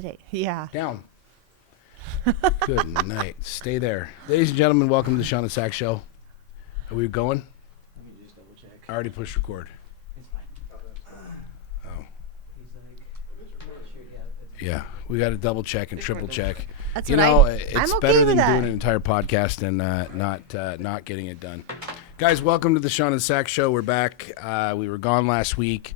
today. Yeah. Down. Good night. Stay there. Ladies and gentlemen, welcome to the Sean and Sack Show. Are we going? Let me just double check. I already pushed record. It's fine. Oh. He's like, Yeah, we got to double check and triple check. That's You what know, I'm it's okay better with than that. doing an entire podcast and not getting it done. Guys, welcome to the Sean and Sack Show. We're back. We were gone last week.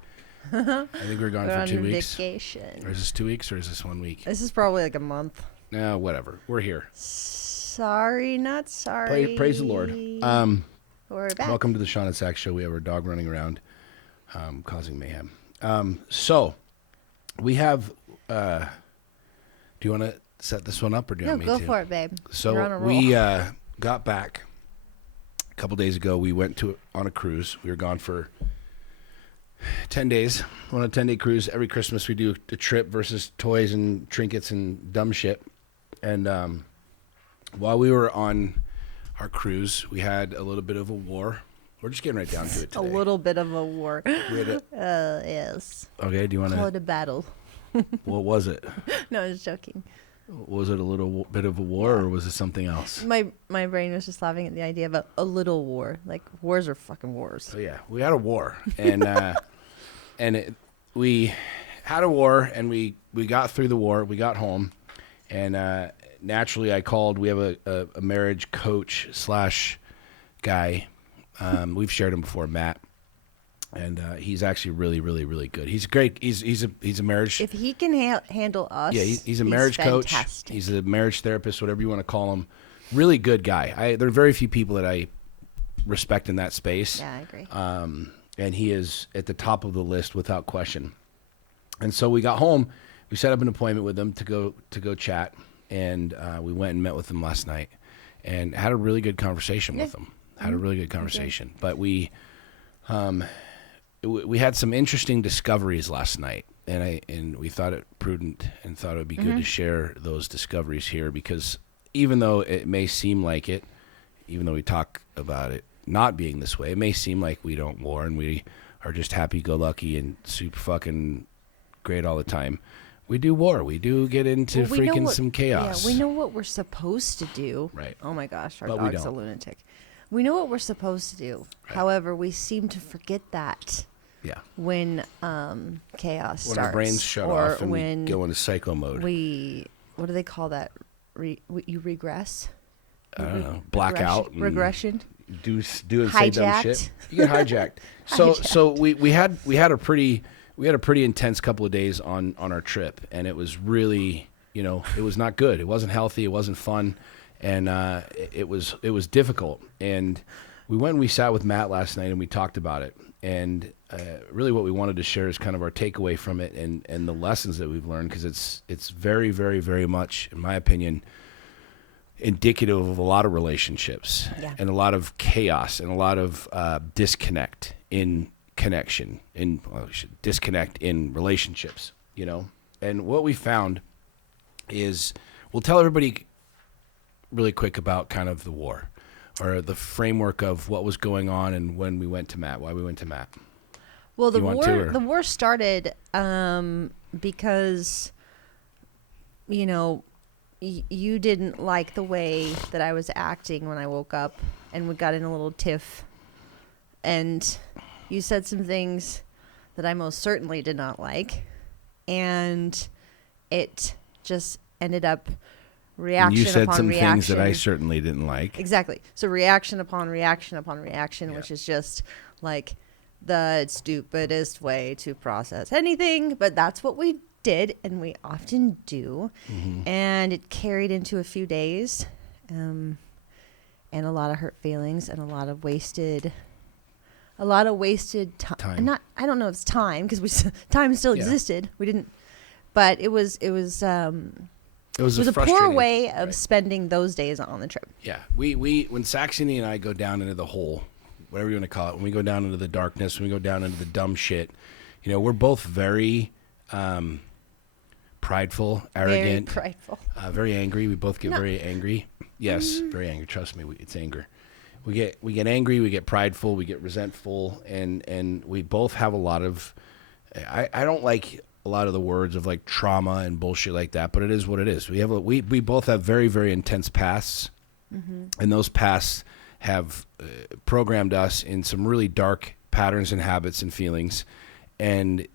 I think we were gone We're for on 2 weeks. vacation. Or is this 2 weeks or is this 1 week? This is probably like a month. No, whatever. We're here. Sorry, not sorry. Praise the Lord. We're back. Welcome to the Sean and Sack Show. We have our dog running around, causing mayhem. So, we have. Do you want to set this one up, or do you No, want me go to? for it, babe. So You're on a roll. we got back a couple days ago. We went on a cruise. We were gone for 10 days. On a 10-day cruise. Every Christmas we do a trip versus toys and trinkets and dumb shit. And while we were on our cruise, we had a little bit of a war. We're just getting right down to it today. A little bit of a war. We had Yes. okay, do you want Call to? it a battle. What was it? No, I was joking. Was it a little bit of a war, or was it something else? My brain was just laughing at the idea of a little war. Like, wars are fucking wars. So yeah, we had a war, and we had a war, and we got through the war. We got home, and naturally, I called. We have a marriage coach / guy. We've shared him before, Matt, and he's actually really, really, really good. He's great. He's a marriage. If he can handle us, Yeah, he's a marriage coach. fantastic. He's a marriage therapist, whatever you want to call him. Really good guy. There are very few people that I respect in that space. Yeah, I agree. And he is at the top of the list without question. And so we got home. We set up an appointment with him to go chat, and we went and met with him last night, and had a really good conversation with him. Had a really good conversation. But we had some interesting discoveries last night, and we thought it prudent and thought it would be good to share those discoveries here, because even though it may seem like it, even though we talk about it not being this way, it may seem like we don't war and we are just happy-go-lucky and super fucking great all the time. We do war. We do get into Well, we know freaking what- some chaos. Yeah, we know what we're supposed to do. Right. Oh my gosh, our But we dog's a don't. lunatic. We know what we're supposed to do. Right. However, we seem to forget that Yeah. when chaos When starts. our brains shut or off and when we go into psycho mode. what do they call that? You regress? I don't know. Blackout. and Regression. Do and say dumb Hijacked. shit. You get hijacked. So we had a pretty intense couple of days on our trip, and it was really, it was not good. It wasn't healthy. It wasn't fun, and it was difficult. And we went and we sat with Matt last night and we talked about it. And really, what we wanted to share is kind of our takeaway from it and the lessons that we've learned, because it's very, very, very much, in my opinion, indicative of a lot of relationships and a lot of chaos and a lot of disconnect in connection, disconnect in relationships, And what we found is, we'll tell everybody really quick about kind of the war, or the framework of what was going on and when we went to Matt, why we went to Matt. Well, the You want to, or- the war started because you didn't like the way that I was acting when I woke up, and we got in a little tiff, and you said some things that I most certainly did not like, and it just ended up reaction You said upon some reaction. things that I certainly didn't like. Exactly. So reaction upon reaction upon reaction, Yeah. which is just like the stupidest way to process anything, but that's what we did, and we often do. And it carried into a few days, and a lot of hurt feelings and a lot of wasted Time. Not, I don't know if it's time, because time still Yeah. existed. We didn't, but it was It was a poor frustrating- way of right. spending those days on the trip. Yeah, we when Saxony and I go down into the hole, whatever you want to call it, when we go down into the darkness, when we go down into the dumb shit, we're both very prideful, arrogant, Very prideful. very angry. We both get very angry. Yes, very angry. Trust me, it's anger. We get angry, we get prideful, we get resentful, and we both have a lot of. I don't like a lot of the words of like trauma and bullshit like that, but it is what it is. We both have very, very intense pasts, and those pasts have programmed us in some really dark patterns and habits and feelings, and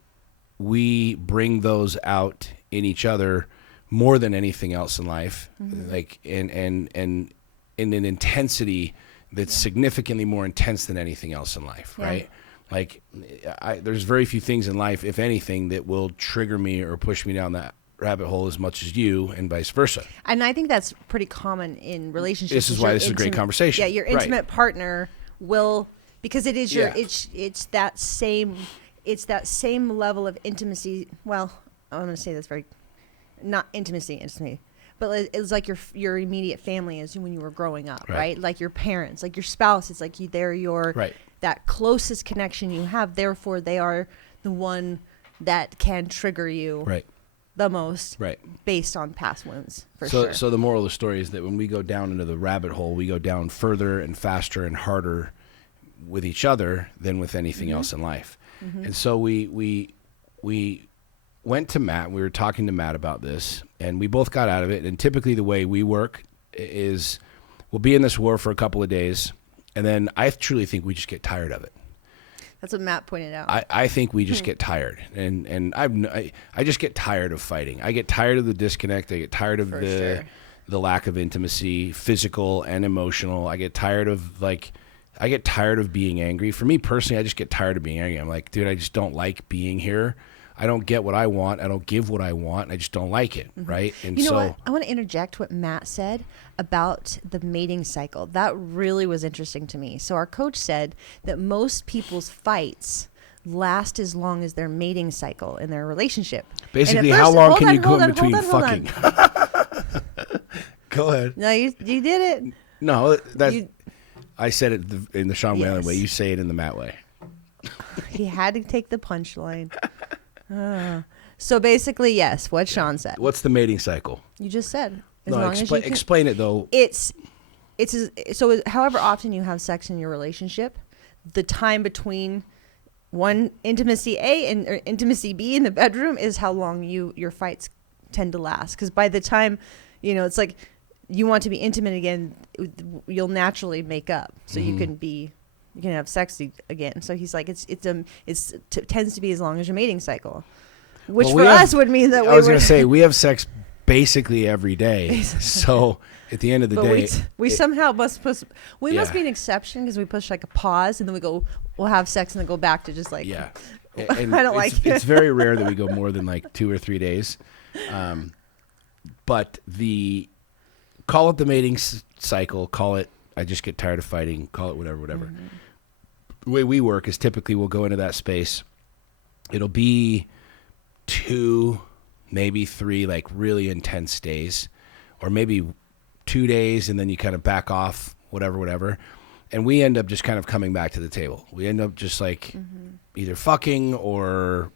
we bring those out in each other more than anything else in life, like in an intensity that's significantly more intense than anything else in life, right? Like, there's very few things in life, if anything, that will trigger me or push me down that rabbit hole as much as you, and vice versa. And I think that's pretty common in relationships. This is why this is a great conversation. Yeah, your intimate partner will, because it is your, it's that same level of intimacy. Well, I'm going to say this very, not intimacy, but it's like your immediate family is when you were growing up, right? Like your parents, like your spouse. It's like they're your that closest connection you have. Therefore, they are the one that can trigger you the most, based on past wounds. So the moral of the story is that when we go down into the rabbit hole, we go down further and faster and harder with each other than with anything else in life. And so we went to Matt. We were talking to Matt about this, and we both got out of it. And typically the way we work is we'll be in this war for a couple of days, and then I truly think we just get tired of it. That's what Matt pointed out. I think we just get tired, and I just get tired of fighting. I get tired of the disconnect. I get tired of the lack of intimacy, physical and emotional. I get tired of being angry. For me personally, I just get tired of being angry. I'm like, dude, I just don't like being here. I don't get what I want. I don't give what I want. I just don't like it, right? And you know what? I want to interject what Matt said about the mating cycle. That really was interesting to me. So our coach said that most people's fights last as long as their mating cycle in their relationship. Basically, how long can you go in between fucking? Go ahead. No, you did it. No, I said it in the Sean Whalen way. You say it in the Matt way. He had to take the punchline. So basically, yes, what Sean said. What's the mating cycle? You just said. Explain it though. So however often you have sex in your relationship, the time between one intimacy A and intimacy B in the bedroom is how long your fights tend to last. Because by the time, it's like you want to be intimate again, you'll naturally make up, so you can have sex again. So he's like, it tends to be as long as your mating cycle, which for us would mean that I was going to say we have sex basically every day. So at the end of the day, we somehow must push. We must be an exception because we push like a pause and then we'll have sex and then go back to just like And I don't like it. It's very rare that we go more than like 2 or 3 days. But call it the mating cycle. Call it I just get tired of fighting. Call it whatever. The way we work is typically we'll go into that space. It'll be 2, maybe 3 like really intense days, or maybe 2 days, and then you kind of back off, whatever. And we end up just kind of coming back to the table. We end up just like either fucking, or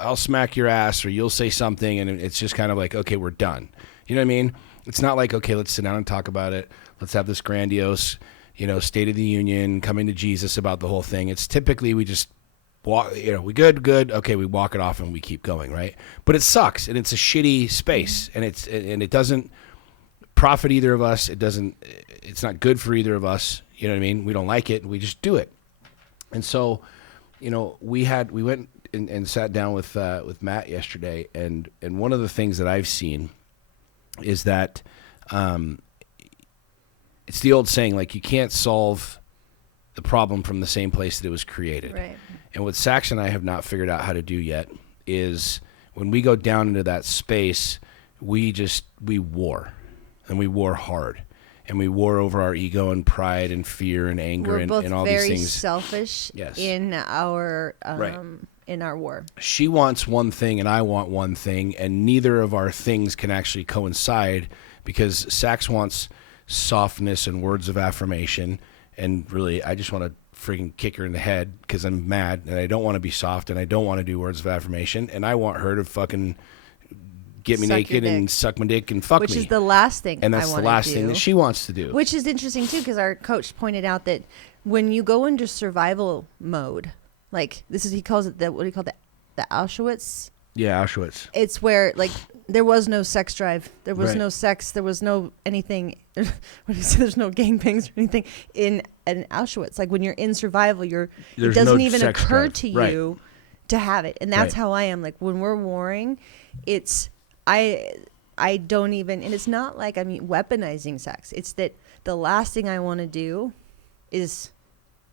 I'll smack your ass, or you'll say something, and it's just kind of like, okay, we're done. You know what I mean? It's not like, okay, let's sit down and talk about it. Let's have this grandiose, State of the Union, coming to Jesus about the whole thing. It's typically we just walk, we good. Okay, we walk it off and we keep going, right? But it sucks, and it's a shitty space, and it doesn't profit either of us. It's not good for either of us. You know what I mean? We don't like it. We just do it. And so, we went and sat down with Matt yesterday, and one of the things that I've seen is that it's the old saying, like, you can't solve the problem from the same place that it was created. Right. And what Sax and I have not figured out how to do yet is when we go down into that space, we war, and we war hard. And we war over our ego and pride and fear and anger and all these things. We're both very selfish in our in our war. She wants one thing and I want one thing, and neither of our things can actually coincide, because Sax wants softness and words of affirmation, and really I just want to freaking kick her in the head because I'm mad and I don't want to be soft and I don't want to do words of affirmation, and I want her to fucking get me naked and suck my dick and fuck me. Which is the last thing and that's the last thing that she wants to do. Which is interesting too, because our coach pointed out that when you go into survival mode, like he calls it the Auschwitz Yeah, Auschwitz. It's where like there was no sex drive, there was Right. no sex, there was no anything. What do you say? There's no gangbangs or anything in Auschwitz. Like when you're in survival, it There's doesn't no even sex occur drive. to Right. you to have it, and that's Right. how I am. Like when we're warring, I don't even, and it's not like I'm weaponizing sex. It's that the last thing I want to do is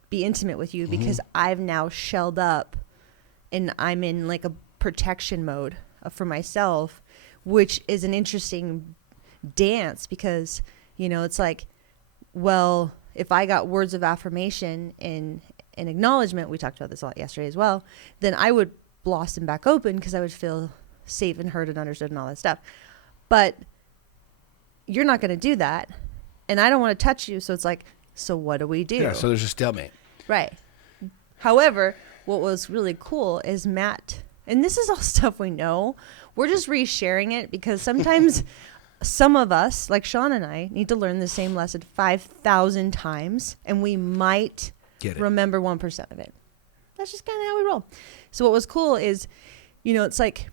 be intimate with you because I've now shelled up and I'm in like a protection mode for myself, which is an interesting dance because, it's like, well, if I got words of affirmation and acknowledgement, we talked about this a lot yesterday as well, then I would blossom back open because I would feel safe and heard and understood and all that stuff. But you're not going to do that. And I don't want to touch you. So it's like, so what do we do? Yeah, so there's a stalemate. Right. However, what was really cool is Matt, and this is all stuff we know, we're just resharing it because sometimes some of us, like Sean and I, need to learn the same lesson 5,000 times, and we might Get it. remember 1% of it. That's just kind of how we roll. So what was cool is, it's like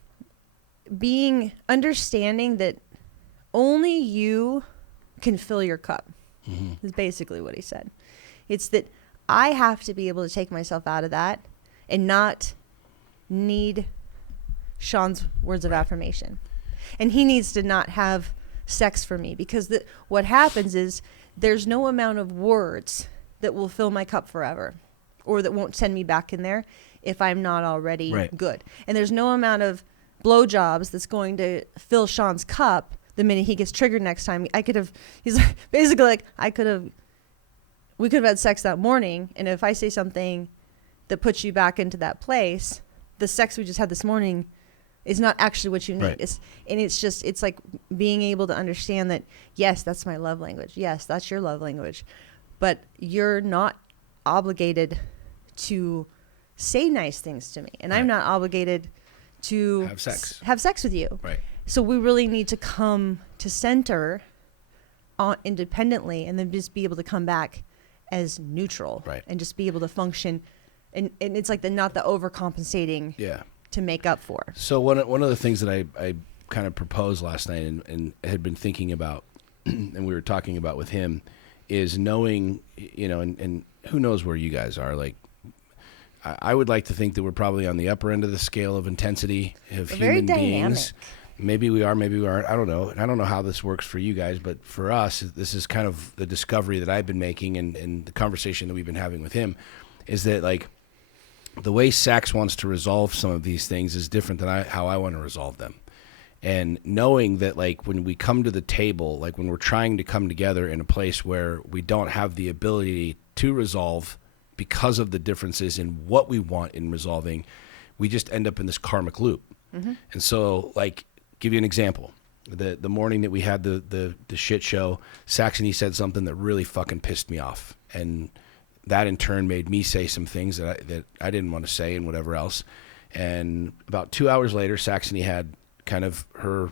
understanding that only you can fill your cup is basically what he said. It's that I have to be able to take myself out of that and not need Sean's words of affirmation. And he needs to not have sex for me because what happens is there's no amount of words that will fill my cup forever or that won't send me back in there if I'm not already good. And there's no amount of blowjobs that's going to fill Sean's cup the minute he gets triggered next time. He's like, basically like, we could have had sex that morning, and if I say something that puts you back into that place, the sex we just had this morning is not actually what you need. Right. It's like being able to understand that, yes, that's my love language. Yes, that's your love language. But you're not obligated to say nice things to me, and I'm not obligated to have sex with you. Right. So we really need to come to center independently and then just be able to come back as neutral and just be able to function. And it's like not the overcompensating to make up for. So one of the things that I kind of proposed last night and had been thinking about and we were talking about with him is knowing, and who knows where you guys are. Like, I would like to think that we're probably on the upper end of the scale of intensity of human beings. Maybe we are, maybe we aren't. I don't know. And I don't know how this works for you guys, but for us, this is kind of the discovery that I've been making and the conversation that we've been having with him is that, like, the way Sax wants to resolve some of these things is different than how I want to resolve them. And knowing that, like, when we come to the table, like when we're trying to come together in a place where we don't have the ability to resolve because of the differences in what we want in resolving, we just end up in this karmic loop. And so, like, give you an example. The morning that we had the shit show, Saxony said something that really fucking pissed me off. And that in turn made me say some things that I didn't want to say and whatever else. And about 2 hours later, Saxony had kind of her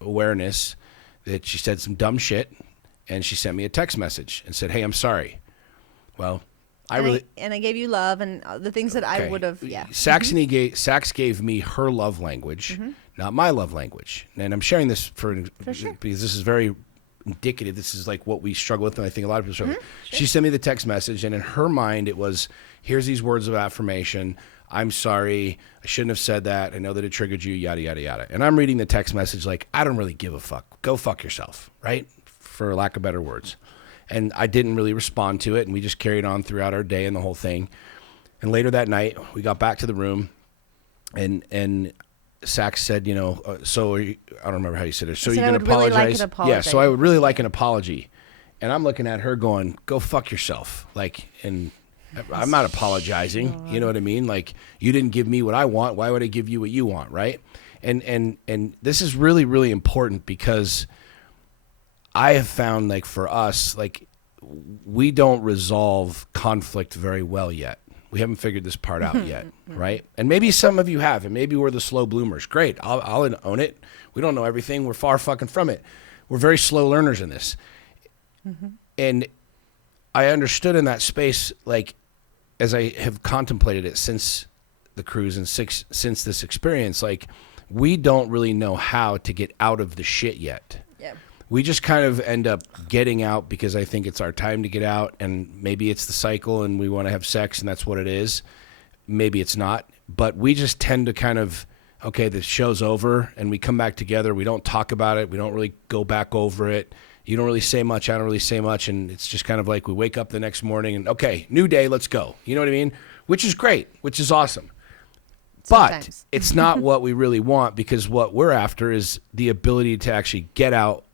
awareness that she said some dumb shit, and she sent me a text message and said, "Hey, I'm sorry." Well, I gave you love and the things that I would have. Yeah. Sax gave me her love language, not my love language. And I'm sharing this for sure. Because this is very indicative. This is like what we struggle with, and I think a lot of people struggle with. She sent me the text message, and in her mind it was, here's these words of affirmation. I'm sorry. I shouldn't have said that. I know that it triggered you, yada, yada, yada. And I'm reading the text message like, I don't really give a fuck. Go fuck yourself, right? For lack of better words. And I didn't really respond to it, and we just carried on throughout our day and the whole thing. And later that night, we got back to the room, and Sax said, so I don't remember how you said it. So you're going to apologize? Really like an apology. Yeah, so I would really like an apology. And I'm looking at her going, go fuck yourself. Like, and I'm not apologizing. You know what I mean? Like, you didn't give me what I want. Why would I give you what you want, right? And this is really, really important because I have found, like, for us, like, we don't resolve conflict very well yet. We haven't figured this part out yet, right? And maybe some of you have, and maybe we're the slow bloomers. Great, I'll own it. We don't know everything. We're far fucking from it. We're very slow learners in this. And I understood in that space, like, as I have contemplated it since the cruise and since this experience, like, we don't really know how to get out of the shit yet. Yeah. We just kind of end up getting out because I think it's our time to get out, and maybe it's the cycle and we want to have sex and that's what it is. Maybe it's not, but we just tend to kind of, okay, the show's over and we come back together. We don't talk about it. We don't really go back over it. You don't really say much. I don't really say much. And it's just kind of like we wake up the next morning and, okay, new day, let's go. You know what I mean? Which is great, which is awesome. Sometimes. But it's not what we really want, because what we're after is the ability to actually get out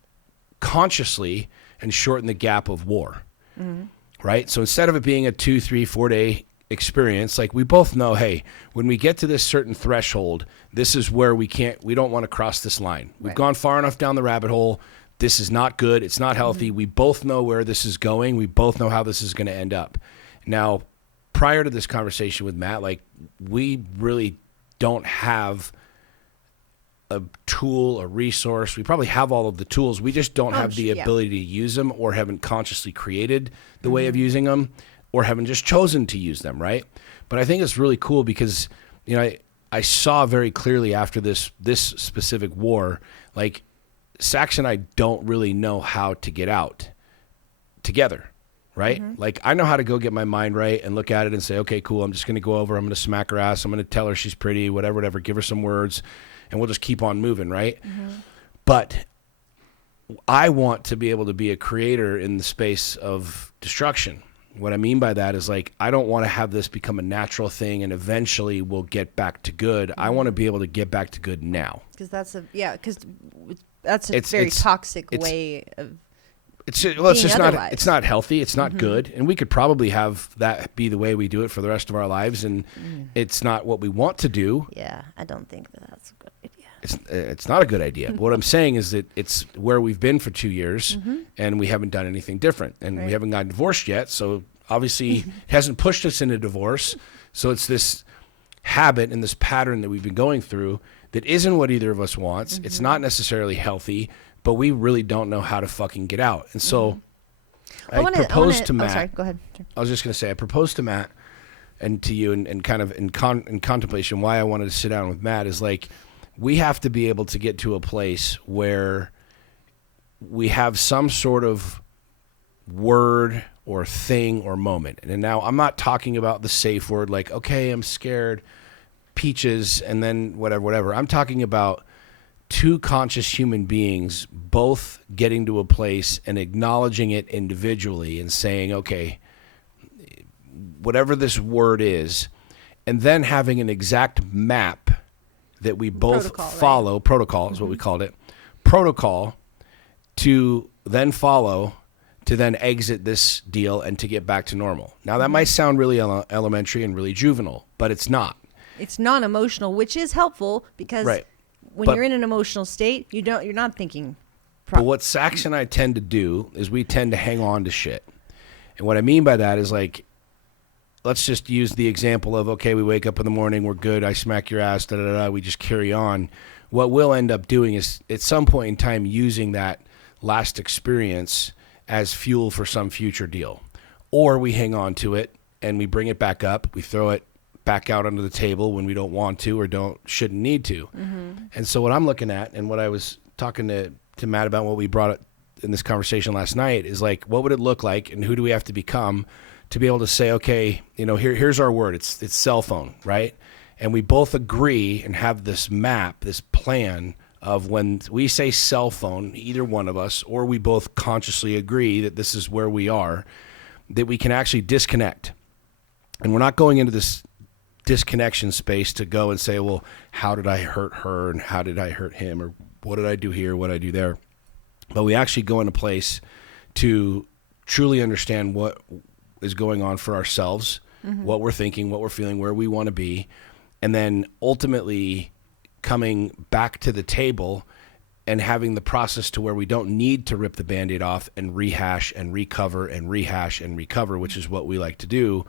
consciously and shorten the gap of war. Mm-hmm. Right? So instead of it being a 2, 3, 4 day experience, like, we both know, hey, when we get to this certain threshold, this is where we don't want to cross this line. We've gone far enough down the rabbit hole. This is not good. It's not healthy. Mm-hmm. We both know where this is going. We both know how this is going to end up. Now, prior to this conversation with Matt, like, we really don't have a tool, a resource. We probably have all of the tools. We just don't have the ability to use them, or haven't consciously created the way of using them, or haven't just chosen to use them, right? But I think it's really cool because, you know, I saw very clearly after this specific war, like, Sax and I don't really know how to get out together, right? Mm-hmm. Like, I know how to go get my mind right and look at it and say, okay, cool, I'm just going to go over, I'm going to smack her ass, I'm going to tell her she's pretty, whatever, give her some words, and we'll just keep on moving, right? Mm-hmm. But I want to be able to be a creator in the space of destruction. What I mean by that is, like, I don't want to have this become a natural thing and eventually we'll get back to good. I want to be able to get back to good now. Because that's a very toxic way of it's just otherwise. It's not healthy. It's not good. And we could probably have that be the way we do it for the rest of our lives. And it's not what we want to do. Yeah, I don't think that's a good idea. It's not a good idea. But what I'm saying is that it's where we've been for 2 years and we haven't done anything different. And we haven't gotten divorced yet. So obviously it hasn't pushed us into divorce. So it's this habit and this pattern that we've been going through that isn't what either of us wants. It's not necessarily healthy, but we really don't know how to fucking get out. And so I proposed to Matt. Oh, sorry, go ahead. Sure. I was just going to say, I proposed to Matt and to you, and kind of in contemplation, why I wanted to sit down with Matt is, like, we have to be able to get to a place where we have some sort of word or thing or moment. And now I'm not talking about the safe word, like, okay, I'm scared, peaches, and then whatever. I'm talking about two conscious human beings both getting to a place and acknowledging it individually and saying, okay, whatever this word is, and then having an exact map that we both follow. Right? Protocol is what we called it. Protocol to then follow to then exit this deal and to get back to normal. Now, that might sound really elementary and really juvenile, but it's not. It's non-emotional, which is helpful because when you're in an emotional state, you're not thinking properly. But what Sax and I tend to do is we tend to hang on to shit. And what I mean by that is, like, let's just use the example of, okay, we wake up in the morning, we're good, I smack your ass, we just carry on. What we'll end up doing is, at some point in time, using that last experience as fuel for some future deal. Or we hang on to it and we bring it back up, we throw it back out onto the table when we don't want to or shouldn't need to. And so what I'm looking at, and what I was talking to Matt about, what we brought up in this conversation last night, is, like, what would it look like and who do we have to become to be able to say, okay, you know, here's our word. It's cell phone, right? And we both agree and have this map, this plan of when we say cell phone, either one of us, or we both consciously agree that this is where we are, that we can actually disconnect. And we're not going into this disconnection space to go and say, well, how did I hurt her and how did I hurt him, or what did I do here, what did I do there? But we actually go in a place to truly understand what is going on for ourselves, what we're thinking, what we're feeling, where we want to be, and then ultimately coming back to the table and having the process to where we don't need to rip the Band-Aid off and rehash and recover and rehash and recover, which is what we like to do,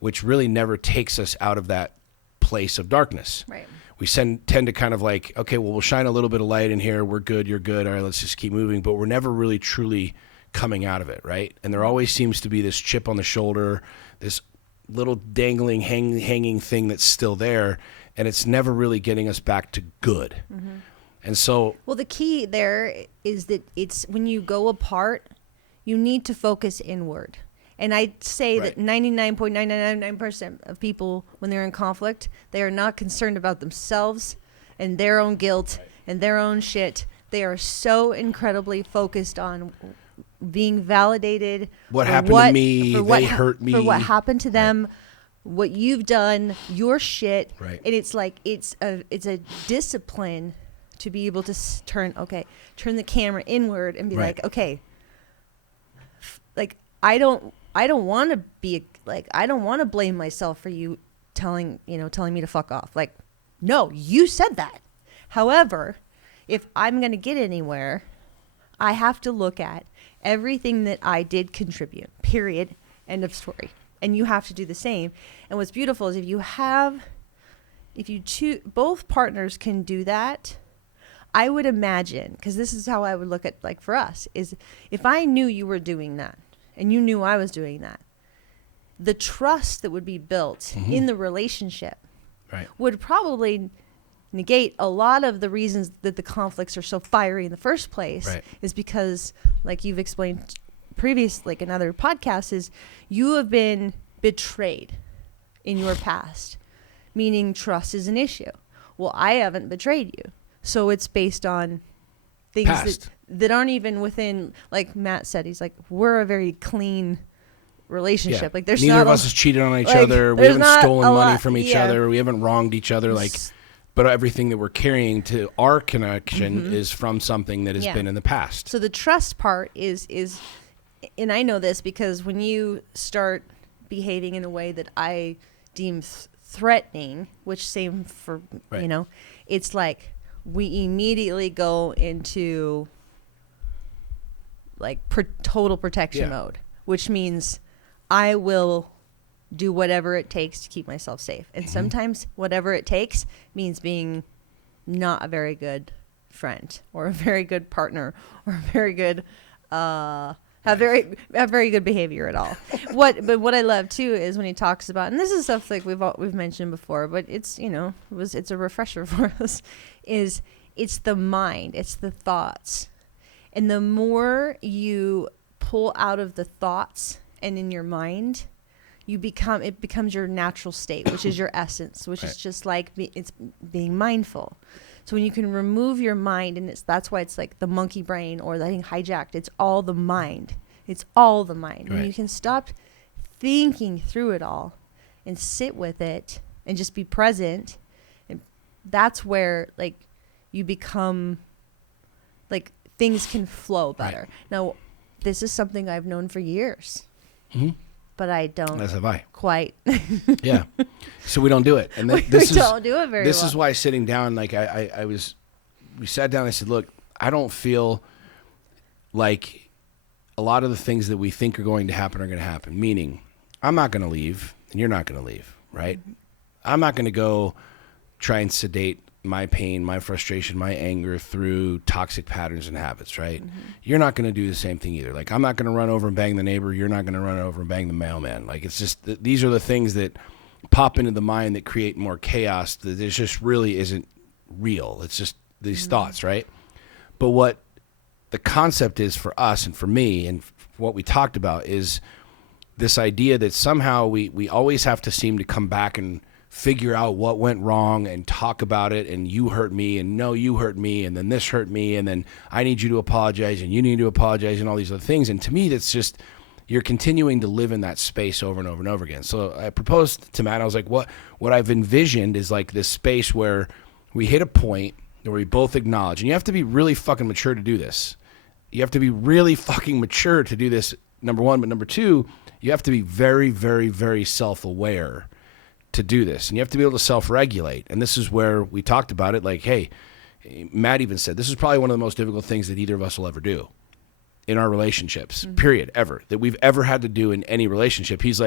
which really never takes us out of that place of darkness. Right. We tend to kind of like, okay, well, we'll shine a little bit of light in here. We're good. You're good. All right, let's just keep moving. But we're never really truly coming out of it, right? And there always seems to be this chip on the shoulder, this little dangling, hanging thing that's still there, and it's never really getting us back to good. Mm-hmm. And so, well, the key there is that it's when you go apart, you need to focus inward. And I'd say that 99.999% of people, when they're in conflict, they are not concerned about themselves and their own guilt and their own shit. They are so incredibly focused on being validated. What happened to me? They hurt me. For what happened to them, what you've done, your shit. Right. And it's like it's a discipline to be able to turn the camera inward and be like, okay, like I don't want to be like, I don't want to blame myself for you telling me to fuck off. Like, no, you said that. However, if I'm going to get anywhere, I have to look at everything that I did contribute, period, end of story. And you have to do the same. And what's beautiful is if you choose, both partners can do that. I would imagine, because this is how I would look at, like, for us, is if I knew you were doing that and you knew I was doing that, the trust that would be built in the relationship would probably negate a lot of the reasons that the conflicts are so fiery in the first place, is because, like you've explained previously, like in other podcasts, is you have been betrayed in your past, meaning trust is an issue. Well, I haven't betrayed you. So it's based on things that aren't even within, like Matt said, he's like, we're a very clean relationship. Yeah. Like there's neither not of us has cheated on each other. We haven't stolen money from each other. We haven't wronged each other. Like, but everything that we're carrying to our connection is from something that has been in the past. So the trust part is, and I know this because when you start behaving in a way that I deem threatening, which same for, it's like, we immediately go into like total protection mode, which means I will do whatever it takes to keep myself safe. And sometimes whatever it takes means being not a very good friend or a very good partner or a very good, have very good behavior at all. But what I love too is when he talks about, and this is stuff like we've mentioned before, but it's it's a refresher for us. It's the mind, it's the thoughts, and the more you pull out of the thoughts and in your mind, it becomes your natural state, which is your essence, which is just like it's being mindful. So when you can remove your mind, and that's why it's like the monkey brain or the thing hijacked. It's all the mind. It's all the mind. When you can stop thinking through it all and sit with it and just be present, and that's where like you become like things can flow better. Now, this is something I've known for years, but I don't. As have I. Quite. Yeah. So we don't do it, and we don't do it very well. This is why sitting down, like we sat down. And I said, look, I don't feel like a lot of the things that we think are going to happen are going to happen. Meaning, I'm not going to leave, and you're not going to leave, right? I'm not going to go try and sedate my pain, my frustration, my anger through toxic patterns and habits, right? You're not going to do the same thing either. Like, I'm not going to run over and bang the neighbor. You're not going to run over and bang the mailman. Like, it's just, these are the things that pop into the mind that create more chaos that it just really isn't real. It's just these thoughts, right? But what the concept is for us and for me and what we talked about is this idea that somehow we always have to seem to come back and figure out what went wrong and talk about it, and you hurt me, and no, you hurt me, and then this hurt me, and then I need you to apologize, and you need to apologize, and all these other things. And to me, that's just, you're continuing to live in that space over and over and over again. So I proposed to Matt, I was like, what I've envisioned is like this space where we hit a point where we both acknowledge, and you have to be really fucking mature to do this. You have to be really fucking mature to do this, number one, but number two, you have to be very, very, very self-aware to do this, and you have to be able to self-regulate. And this is where we talked about it, like, hey, Matt even said this is probably one of the most difficult things that either of us will ever do in our relationships, period, ever, that we've ever had to do in any relationship. He's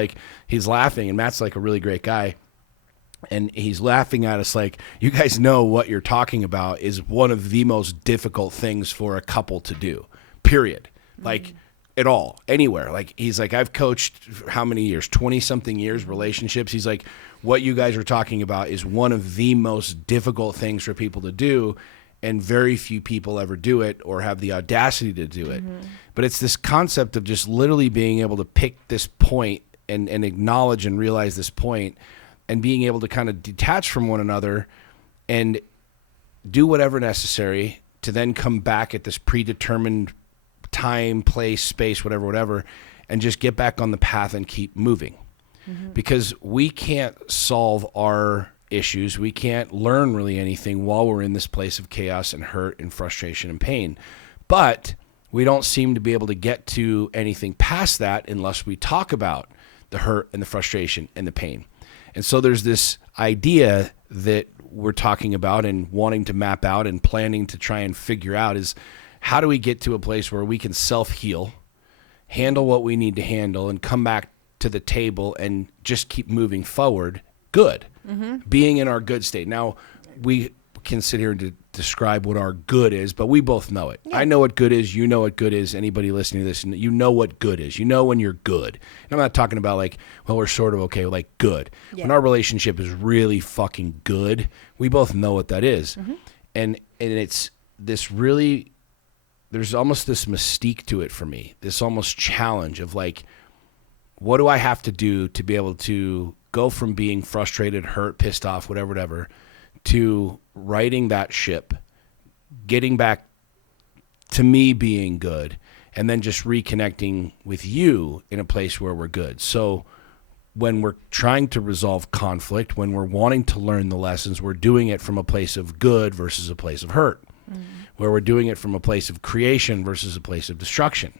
laughing, and Matt's like a really great guy, and he's laughing at us like, you guys know what you're talking about is one of the most difficult things for a couple to do, period. Like, at all, anywhere. Like, he's like, I've coached how many years? 20-something years, relationships. He's like, what you guys are talking about is one of the most difficult things for people to do, and very few people ever do it or have the audacity to do it. But it's this concept of just literally being able to pick this point and acknowledge and realize this point, and being able to kind of detach from one another and do whatever necessary to then come back at this predetermined time, place, space, whatever, and just get back on the path and keep moving. Because we can't solve our issues. We can't learn really anything while we're in this place of chaos and hurt and frustration and pain. But we don't seem to be able to get to anything past that unless we talk about the hurt and the frustration and the pain. And so there's this idea that we're talking about and wanting to map out and planning to try and figure out is, how do we get to a place where we can self-heal, handle what we need to handle, and come back to the table and just keep moving forward good, being in our good state. Now, we can sit here and describe what our good is, but we both know it. I know what good is. You know what good is. Anybody listening to this, you know what good is. You know when you're good. And I'm not talking about like, well, we're sort of okay, like good. Yeah. When our relationship is really fucking good, we both know what that is. And it's this really, there's almost this mystique to it for me, this almost challenge of like, what do I have to do to be able to go from being frustrated, hurt, pissed off, whatever, to righting that ship, getting back to me being good, and then just reconnecting with you in a place where we're good. So when we're trying to resolve conflict, when we're wanting to learn the lessons, we're doing it from a place of good versus a place of hurt, where we're doing it from a place of creation versus a place of destruction.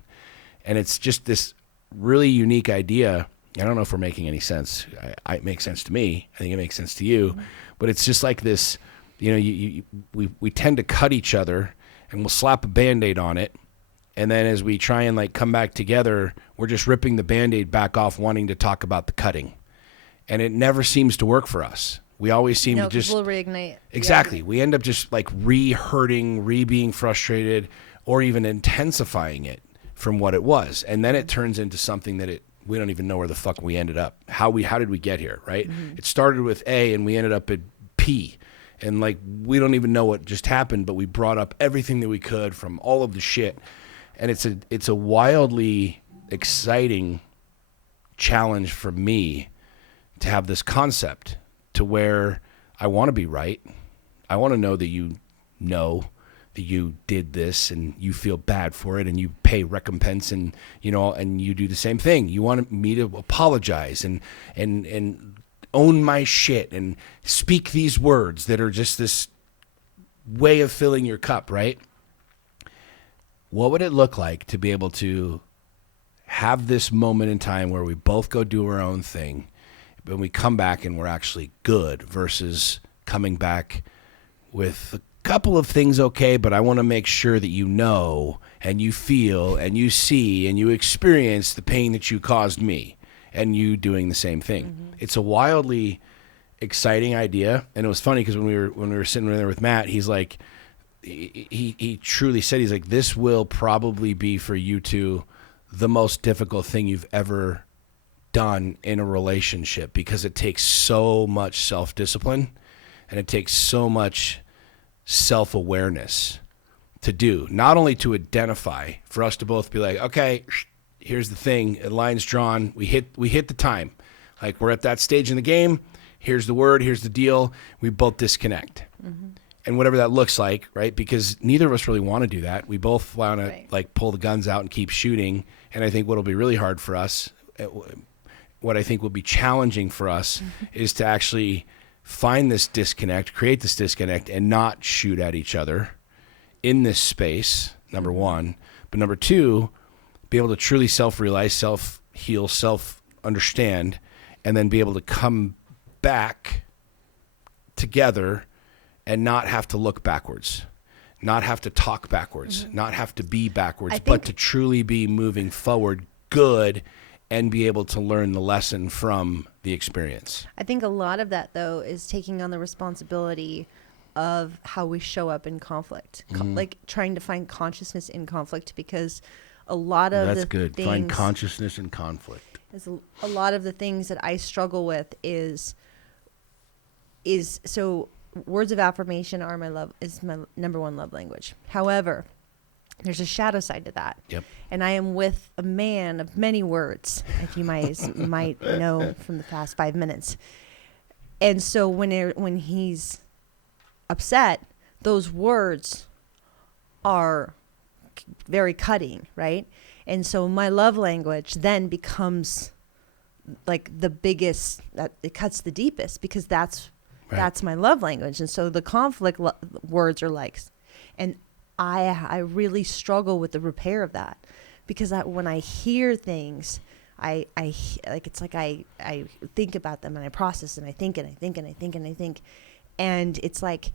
And it's just this really unique idea. I don't know if we're making any sense. It makes sense to me. I think it makes sense to you. But it's just like this, we tend to cut each other, and we'll slap a Band-Aid on it. And then as we try and like come back together, we're just ripping the Band-Aid back off, wanting to talk about the cutting. And it never seems to work for us. We always seem to just... we'll reignite. Exactly. Yeah. We end up just like re-hurting, re-being frustrated, or even intensifying it from what it was. And then it turns into something that we don't even know where the fuck we ended up. How did we get here, right? It started with A and we ended up at P. And like, we don't even know what just happened, but we brought up everything that we could from all of the shit. And it's a wildly exciting challenge for me to have this concept to where I want to be right. I want to know that you know that you did this and you feel bad for it and you pay recompense, and and you do the same thing. You want me to apologize and own my shit and speak these words that are just this way of filling your cup, right? What would it look like to be able to have this moment in time where we both go do our own thing, but we come back and we're actually good, versus coming back with a couple of things okay, but I want to make sure that you know and you feel and you see and you experience the pain that you caused me, and you doing the same thing. It's a wildly exciting idea. And it was funny because when we were sitting there with Matt, he's like, he truly said, he's like, this will probably be for you two the most difficult thing you've ever done in a relationship, because it takes so much self-discipline and it takes so much self-awareness to do. Not only to identify, for us to both be like, okay, here's the thing, a line's drawn, we hit the time. Like, we're at that stage in the game, here's the word, here's the deal, we both disconnect. And whatever that looks like, right? Because neither of us really want to do that. We both want to like pull the guns out and keep shooting. And I think what'll be really hard for us, what I think will be challenging for us, is to actually find this disconnect, create this disconnect, and not shoot at each other in this space, number one. But number two, be able to truly self-realize, self-heal, self-understand, and then be able to come back together and not have to look backwards, not have to talk backwards, not have to be backwards, but to truly be moving forward good and be able to learn the lesson from the experience. I think a lot of that, though, is taking on the responsibility of how we show up in conflict, like trying to find consciousness in conflict, because a lot of That's the good. things, Find consciousness in conflict. a lot of the things that I struggle with is so words of affirmation are my number one love language. However, there's a shadow side to that. Yep. And I am with a man of many words, if you might know from the past 5 minutes. And so when he's upset, those words are very cutting, right? And so my love language then becomes like the biggest, that it cuts the deepest, because that's my love language. And so the conflict words are like, and I really struggle with the repair of that, because when I hear things, I like, it's like I think about them and I process and I think and I think and I think and I think, and it's like,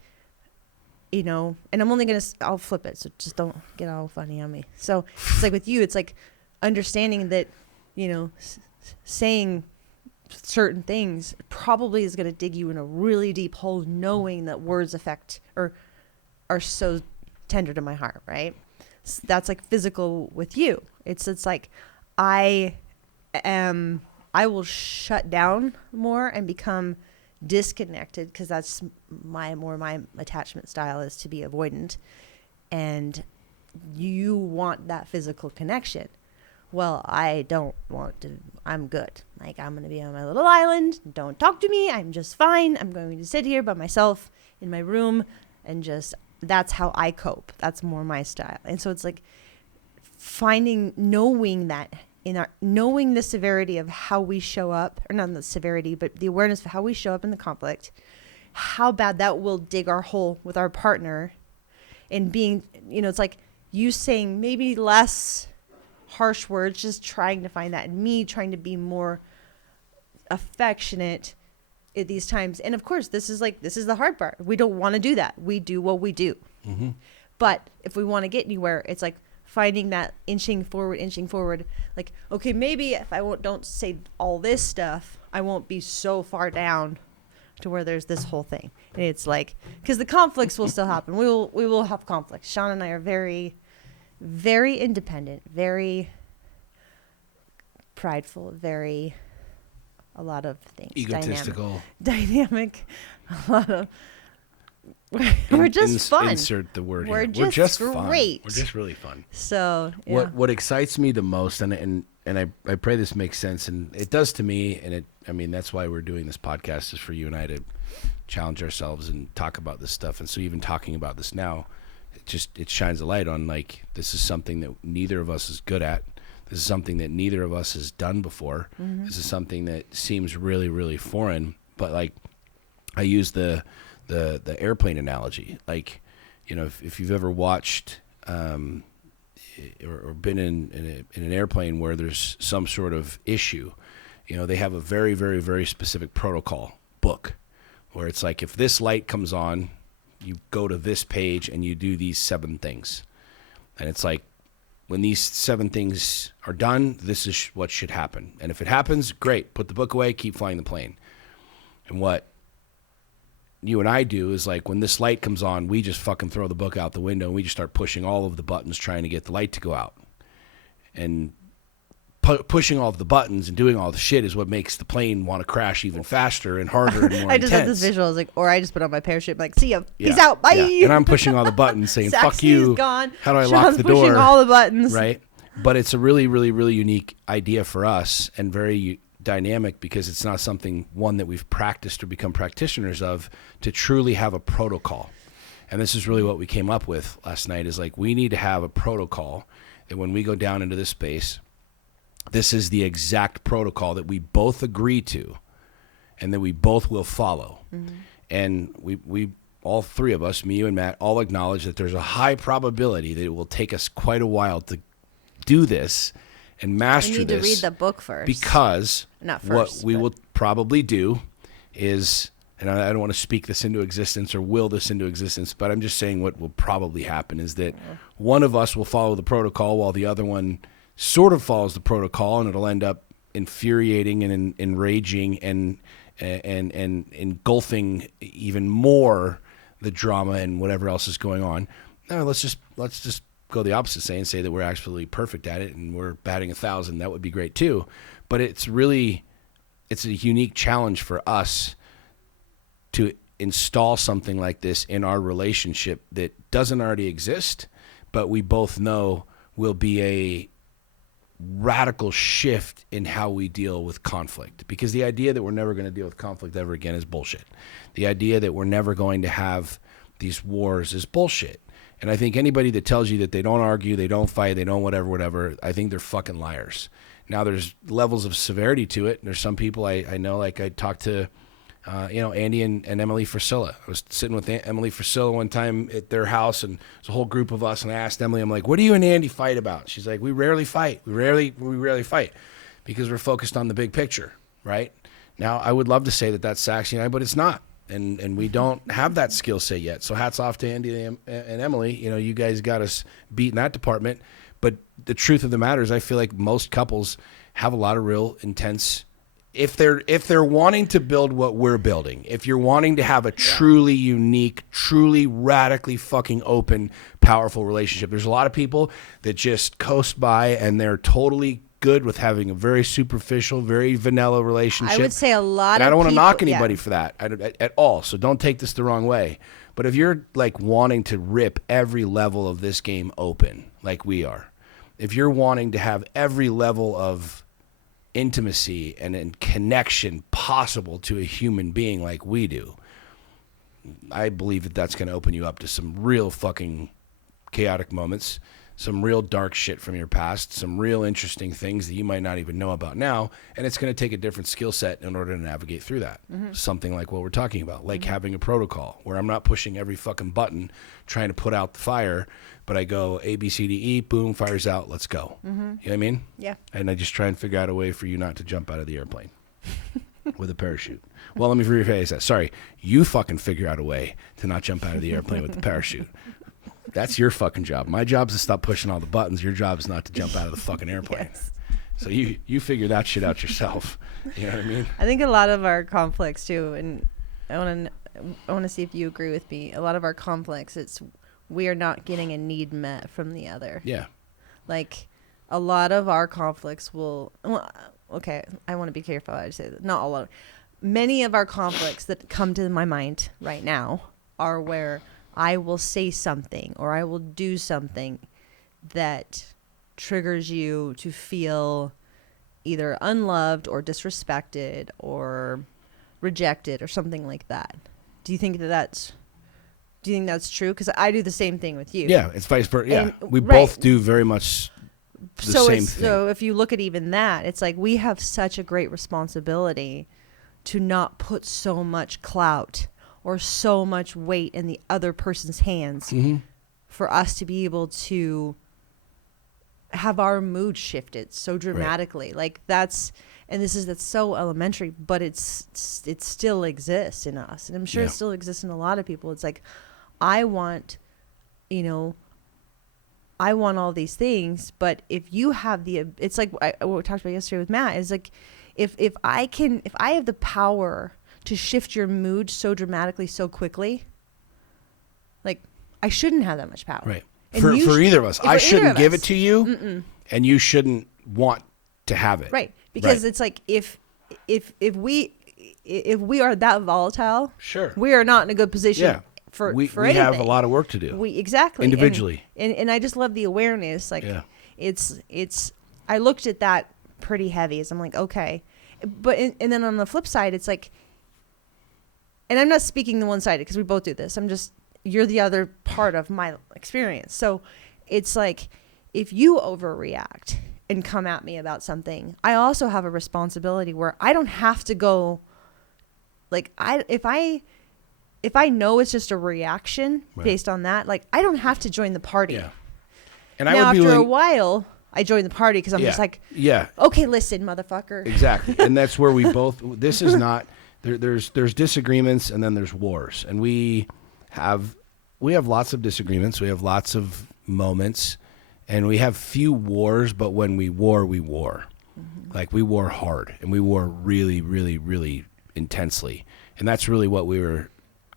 you know, and I'm only I'll flip it, so just don't get all funny on me. So it's like with you, it's like understanding that, you know, saying certain things probably is going to dig you in a really deep hole, knowing that words affect or are so tender to my heart, right? So that's like physical with you. It's like I will shut down more and become disconnected, because that's my attachment style is to be avoidant, and you want that physical connection. Well, I don't want to. I'm good. Like, I'm going to be on my little island. Don't talk to me. I'm just fine. I'm going to sit here by myself in my room and just, that's how I cope. That's more my style. And so it's like knowing that knowing the severity of how we show up, or not the severity, but the awareness of how we show up in the conflict, how bad that will dig our hole with our partner, and being, you know, it's like you saying maybe less harsh words, just trying to find that, and me trying to be more affectionate at these times. And of course, this is the hard part. We don't want to do that. We do what we do. Mm-hmm. But if we want to get anywhere, it's like finding that inching forward. Like, okay, maybe if I don't say all this stuff, I won't be so far down to where there's this whole thing. And it's like, because the conflicts will still happen. We will have conflicts. Sean and I are very, very independent, very prideful, very, a lot of things. Egotistical. Dynamic. A lot of, we're just fun. Insert the word We're here. just fun. great. We're just really fun. So, yeah. What excites me the most, and I pray this makes sense, and it does to me, and I mean, that's why we're doing this podcast, is for you and I to challenge ourselves and talk about this stuff. And so even talking about this now, it shines a light on, like, this is something that neither of us is good at. This is something that neither of us has done before. Mm-hmm. This is something that seems really, really foreign. But, like, I use the airplane analogy. Like, you know, if you've ever watched or been in an airplane where there's some sort of issue, you know, they have a very, very, very specific protocol book where it's like, if this light comes on, you go to this page and you do these 7 things. And it's like, when these 7 things are done, this is what should happen. And if it happens, great. Put the book away, keep flying the plane. And what you and I do is, like, when this light comes on, we just fucking throw the book out the window and we just start pushing all of the buttons trying to get the light to go out. And pushing all of the buttons and doing all the shit is what makes the plane want to crash even faster and harder and more I just intense. had this visual. I was like, or I just put on my parachute, like, see ya, peace out, bye. Yeah. And I'm pushing all the buttons saying, fuck you. Gone. How do I Sean's lock the door? pushing all the buttons. Right? But it's a really, really, really unique idea for us, and very dynamic, because it's not something, one, that we've practiced or become practitioners of, to truly have a protocol. And this is really what we came up with last night, is like, we need to have a protocol that when we go down into this space, this is the exact protocol that we both agree to and that we both will follow. Mm-hmm. And we all 3 of us, me, you, and Matt, all acknowledge that there's a high probability that it will take us quite a while to do this and master this. We need to read the book first. Because not first, what we will probably do is, and I don't want to speak this into existence or will this into existence, but I'm just saying what will probably happen is that one of us will follow the protocol while the other one sort of follows the protocol, and it'll end up infuriating and enraging and engulfing even more the drama and whatever else is going on. No, let's just go the opposite and say that we're absolutely perfect at it and we're batting 1,000. That would be great too. But it's a unique challenge for us to install something like this in our relationship that doesn't already exist, but we both know will be a radical shift in how we deal with conflict. Because the idea that we're never going to deal with conflict ever again is bullshit. The idea that we're never going to have these wars is bullshit. And I think anybody that tells you that they don't argue, they don't fight, they don't whatever, I think they're fucking liars. Now there's levels of severity to it. There's some people I know, like I talked to Andy and Emily Frisilla. I was sitting with Emily Frisilla one time at their house, and there's a whole group of us, and I asked Emily, I'm like, what do you and Andy fight about? She's like, we rarely fight. We rarely fight because we're focused on the big picture, right? Now, I would love to say that that's Saxy and I, but it's not. And we don't have that skill set yet. So hats off to Andy and Emily. You guys got us beat in that department. But the truth of the matter is I feel like most couples have a lot of real intense, if they're wanting to build what we're building, if you're wanting to have a truly unique, truly radically fucking open, powerful relationship, there's a lot of people that just coast by and they're totally good with having a very superficial, very vanilla relationship. I would say a lot of people. I don't want to knock anybody for that at all, so don't take this the wrong way. But if you're like wanting to rip every level of this game open, like we are, if you're wanting to have every level of intimacy and connection possible to a human being like we do, I believe that that's going to open you up to some real fucking chaotic moments, some real dark shit from your past, some real interesting things that you might not even know about now, and it's going to take a different skill set in order to navigate through that. Mm-hmm. Something like what we're talking about, like having a protocol where I'm not pushing every fucking button trying to put out the fire, but I go A, B, C, D, E, boom, fire's out, let's go. Mm-hmm. You know what I mean? Yeah. And I just try and figure out a way for you not to jump out of the airplane with a parachute. Well, let me rephrase that. Sorry, you fucking figure out a way to not jump out of the airplane with the parachute. That's your fucking job. My job is to stop pushing all the buttons. Your job is not to jump out of the fucking airplane. Yes. So you figure that shit out yourself. You know what I mean? I think a lot of our conflicts too, and I want to see if you agree with me. A lot of our conflicts, it's we are not getting a need met from the other. Yeah. Like a lot of our conflicts will. Well, okay, I want to be careful how I say that. Not a lot. Many of our conflicts that come to my mind right now are where I will say something or I will do something that triggers you to feel either unloved or disrespected or rejected or something like that. Do you think that's true? Because I do the same thing with you. Yeah, it's vice versa. Yeah, we both do very much the same thing. So if you look at even that, it's like we have such a great responsibility to not put so much clout or so much weight in the other person's hands for us to be able to have our mood shifted so dramatically. Right. Like that's so elementary, but it still exists in us. And I'm sure it still exists in a lot of people. It's like, I want all these things, but if you have it's like what we talked about yesterday with Matt, is like, if I have the power to shift your mood so dramatically, so quickly, like I shouldn't have that much power. Right. For either of us. I shouldn't give it to you, and you shouldn't want to have it. Right. Because it's like if we are that volatile, sure, we are not in a good position. Yeah. For anything. We have a lot of work to do. Exactly. Individually. And I just love the awareness. Like it's I looked at that pretty heavy as I'm like, okay. But and then on the flip side, it's like, and I'm not speaking the one-sided because we both do this. You're the other part of my experience. So it's like, if you overreact and come at me about something, I also have a responsibility where I don't have to go, like, if I know it's just a reaction based on that, like, I don't have to join the party. Yeah. And now, after a while, I join the party because I'm just like, okay, listen, motherfucker. Exactly. And that's where we both, this is not, there's disagreements and then there's wars. And we have lots of disagreements. We have lots of moments and we have few wars, but when we war. Mm-hmm. Like we war hard and we war really, really, really intensely. And that's really what we were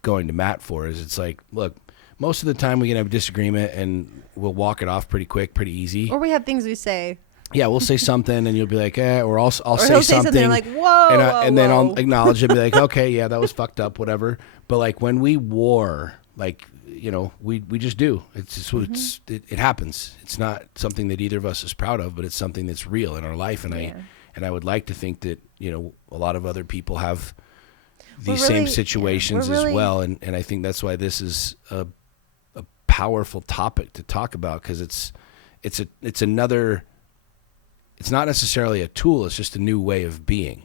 going to Matt for, is it's like, look, most of the time we can have a disagreement and we'll walk it off pretty quick, pretty easy. Or we have things we say. Yeah, we'll say something and you'll be like, or I'll Or say he'll say something. like, whoa, and then whoa. I'll acknowledge it and be like, okay, yeah, that was fucked up, whatever. But like when we war, like, you know, we just do. It's just, it happens. It's not something that either of us is proud of, but it's something that's real in our life. And I would like to think that, you know, a lot of other people have these same situations as well. And I think that's why this is a powerful topic to talk about, because it's another. It's not necessarily a tool. It's just a new way of being.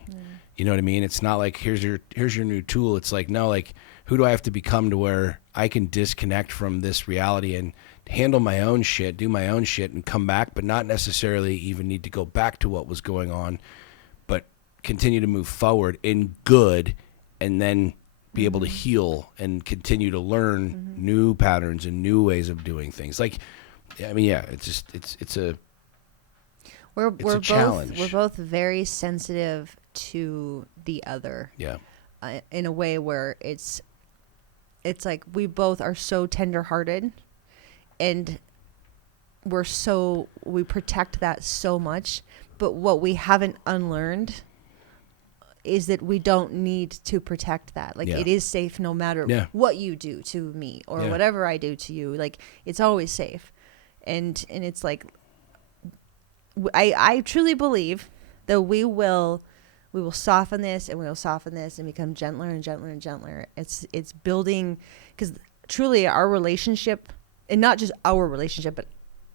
You know what I mean? It's not like here's your new tool. It's like, no, like who do I have to become to where I can disconnect from this reality and handle my own shit, do my own shit, and come back, but not necessarily even need to go back to what was going on, but continue to move forward in good, and then be able to heal and continue to learn new patterns and new ways of doing things. Like, I mean, yeah, it's just it's a challenge. We're both very sensitive to the other. Yeah. In a way where it's like we both are so tenderhearted, and we protect that so much. But what we haven't unlearned is that we don't need to protect that. Like it is safe no matter what you do to me or whatever I do to you. Like it's always safe, and it's like. I truly believe that we will soften this and become gentler and gentler and gentler. It's building, because truly our relationship, and not just our relationship, but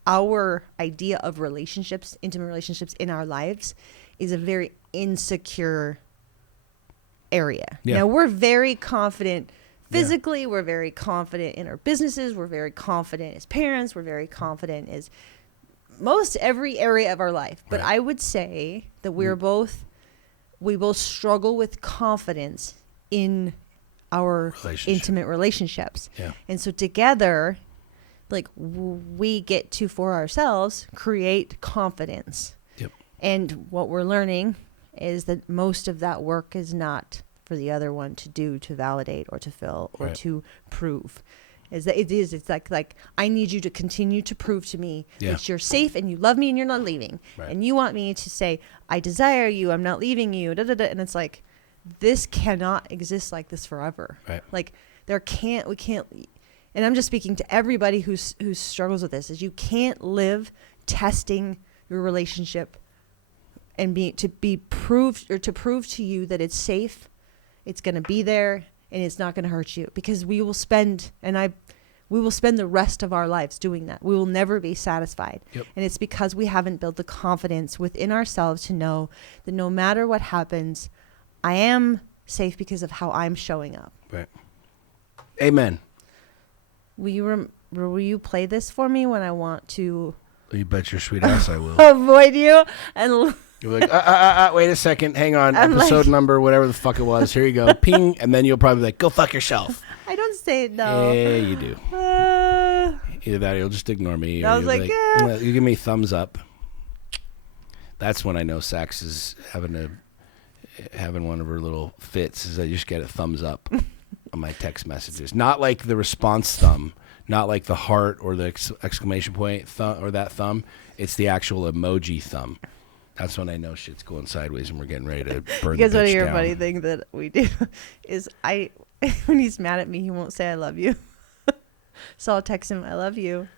our idea of relationships, intimate relationships in our lives, is a very insecure area. Now we're very confident physically, we're very confident in our businesses, we're very confident as parents, we're very confident as most every area of our life. But I would say that we both struggle with confidence in our intimate relationships. Yeah. And so together, like we get to, for ourselves, create confidence. Yep. And what we're learning is that most of that work is not for the other one to do, to validate or to fill or to prove. It's like I need you to continue to prove to me that you're safe and you love me and you're not leaving. Right. And you want me to say, I desire you, I'm not leaving you, da, da, da. And it's like, this cannot exist like this forever. Right. Like we can't, and I'm just speaking to everybody who struggles with this, is you can't live testing your relationship and to prove to you that it's safe, it's going to be there, and it's not going to hurt you, because we will spend the rest of our lives doing that. We will never be satisfied. Yep. And it's because we haven't built the confidence within ourselves to know that no matter what happens, I am safe because of how I'm showing up. Right. Amen. Will you play this for me when I want to? You bet your sweet ass I will. Avoid you and. You're like, wait a second, hang on, episode number, whatever the fuck it was. Here you go, ping, and then you'll probably be like, go fuck yourself. I don't say it, though. Yeah, you do. Either that or you'll just ignore me. I was like, you give me thumbs up. That's when I know Sax is having one of her little fits, is I just get a thumbs up on my text messages. Not like the response thumb, not like the heart or the exclamation point or that thumb. It's the actual emoji thumb. That's when I know shit's going sideways and we're getting ready to burn the bitch down. Because one of your funny thing that we do is when he's mad at me, he won't say I love you. So I'll text him, I love you.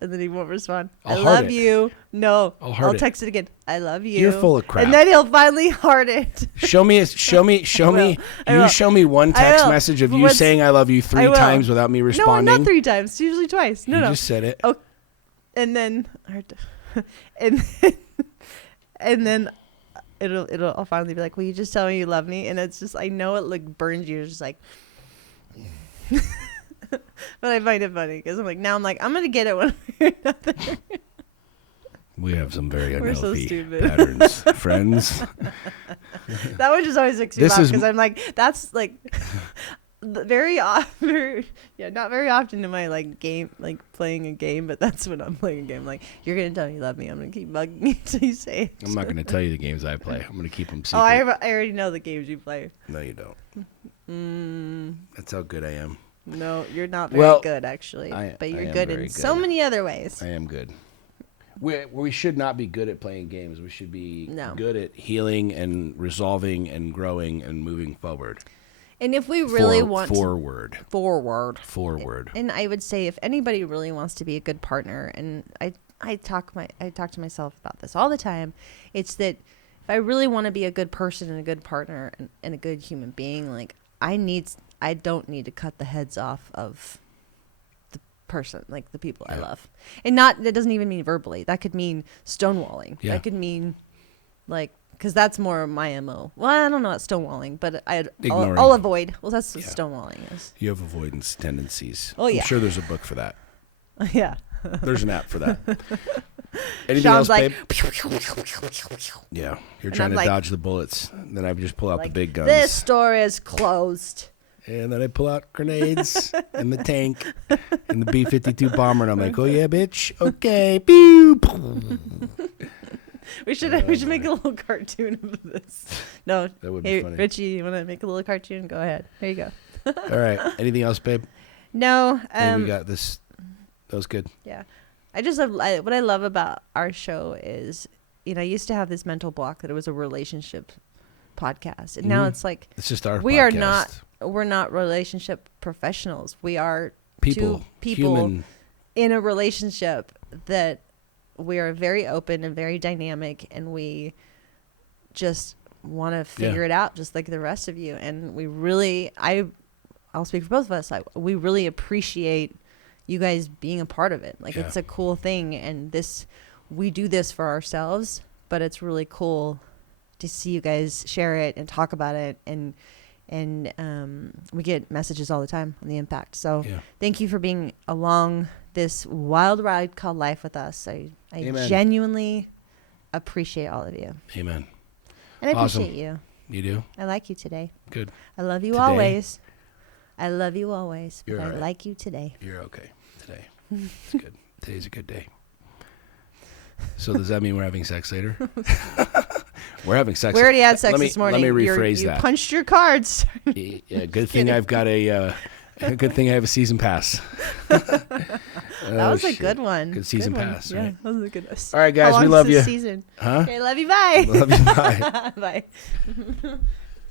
And then he won't respond. I love you. No. I'll text it again. I love you. You're full of crap. And then he'll finally heart it. Show me one text message of you saying I love you 3 times without me responding. No, not 3 times. It's usually twice. No. You just said it. Oh, and then I'll finally be like, will you just tell me you love me? And it's just, I know it like burns you. It's just like, but I find it funny because I'm like, I'm going to get it when we're not there. We have some very unhealthy patterns, friends. That one just always makes me laugh because I'm like, that's like not very often am I like playing a game, but that's when I'm playing a game. Like, you're gonna tell me you love me, I'm gonna keep bugging you until you say it. I'm not gonna tell you the games I play. I'm gonna keep them secret. I already know the games you play. No, you don't. That's how good I am. No, you're not very Well, good, actually. I But you're am good very in so good. many other ways. I am good. We should not be good at playing games. We should be No. good at healing and resolving and growing and moving forward. And if we really want to forward. forward. And I would say if anybody really wants to be a good partner, and I talk to myself about this all the time, it's that if I really want to be a good person and a good partner and a good human being, like I don't need to cut the heads off of the person, like the people I love. And that doesn't even mean verbally. That could mean stonewalling. Yeah. That could mean like, because that's more my MO. Well, I don't know about stonewalling, but Ignoring. I'll avoid. Well, that's what stonewalling is. You have avoidance tendencies. Oh, yeah. I'm sure there's a book for that. Yeah. There's an app for that. Anything Sean's else, like, babe? Yeah. You're And trying I'm to like- dodge the bullets. Then I just pull out the big guns. This store is closed. And then I pull out grenades and the tank and the B-52 bomber. And I'm like, oh, yeah, bitch. Okay. Pew. We should make a little cartoon of this. No, That would be hey, funny. Richie, you want to make a little cartoon? Go ahead. Here you go. All right. Anything else, babe? No, Maybe we got this. That was good. yeah. I just love what I love about our show is, I used to have this mental block that it was a relationship podcast, and now Mhm. it's like It's just our we are podcast. we're not relationship professionals. We are People. two people Human. in a relationship that we are very open and very dynamic, and we just want to figure it out just like the rest of you. And we really, I'll speak for both of us. We really appreciate you guys being a part of it. Like it's a cool thing. And we do this for ourselves, but it's really cool to see you guys share it and talk about it. And we get messages all the time on the impact. So thank you for being along this wild ride called life with us. I Amen. genuinely appreciate all of you. Amen. And I Awesome. appreciate you. You do? I like you today. Good. I love you Today? always. I love you always. But You're I all right. like you today. You're okay today. It's good. Today's a good day. So does that mean we're having sex later? We're having sex. We already had sex Let me- this morning. Let me rephrase you that. punched your cards. Yeah, good thing I've got a good thing I have a season pass. That was a good one. Good season one. pass, Yeah, right? that was a good one. All right, guys, How we long's love this you. Season? Huh? Okay, love you. Bye. Love you. Bye. Bye.